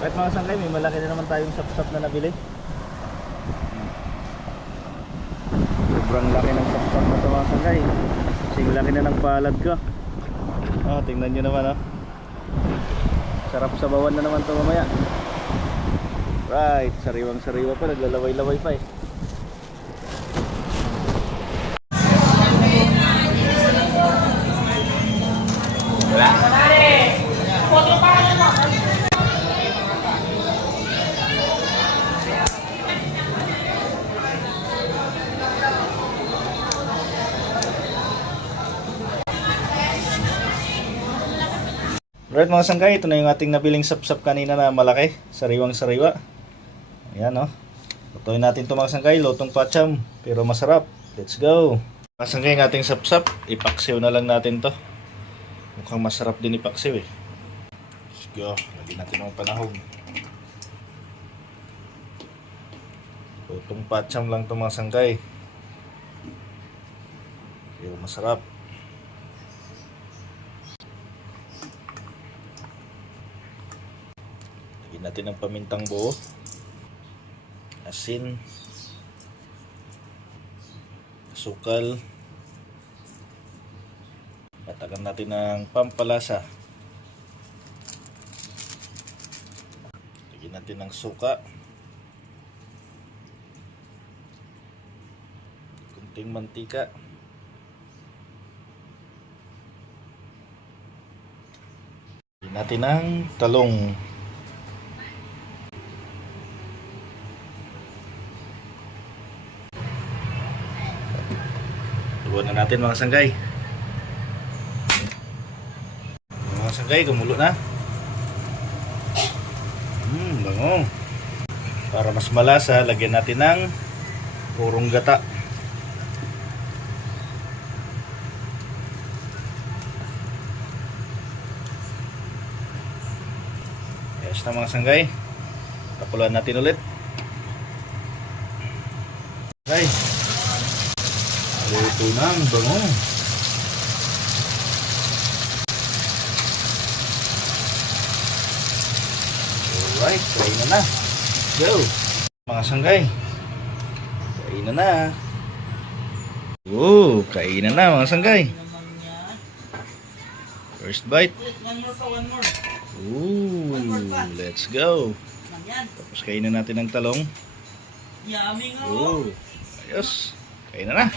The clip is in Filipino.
Kahit mga sanggay, may malaki na naman tayong sapsap na nabili. Sobrang laki ng sapsap na ito mga sanggay. Kasing laki na ng palad ko. Oh, tingnan nyo naman, oh. Sarap sa bawan na naman ito mamaya. Right, sariwang sariwa pa, naglalaway-laway pa eh. Right mga sanggay, ito na yung ating nabiling sapsap kanina na malaki, sariwang sariwa. Ayan o. Lutuin natin ito mga sanggay, lutong pacham, pero masarap. Let's go! Mga sanggay, yung ating sapsap, ipaksiw na lang natin to. Mukhang masarap din ipaksiw eh. Let's go, lagyan natin ng panahog. Lutong pacham lang ito mga sanggay, pero masarap. Lagyan natin ng pamintang buo, asin, asukal, patagan natin ng pampalasa, lagyan natin ng suka, kunting mantika, lagyan natin ng talong. Luwan na natin mga sanggay. Mga sanggay, gumulo na. Bango. Para mas malasa, lagyan natin ng purong gata. Ayos na mga sanggay. Pakuluan natin ulit. Okay. Luto na, ang bango. Alright, kain na na. Go! Mga sanggay, kain na na. Oh, kain na na mga sanggay. First bite. Ooh, let's go. Tapos kainin natin ng talong. Oh, ayos. Kain na na.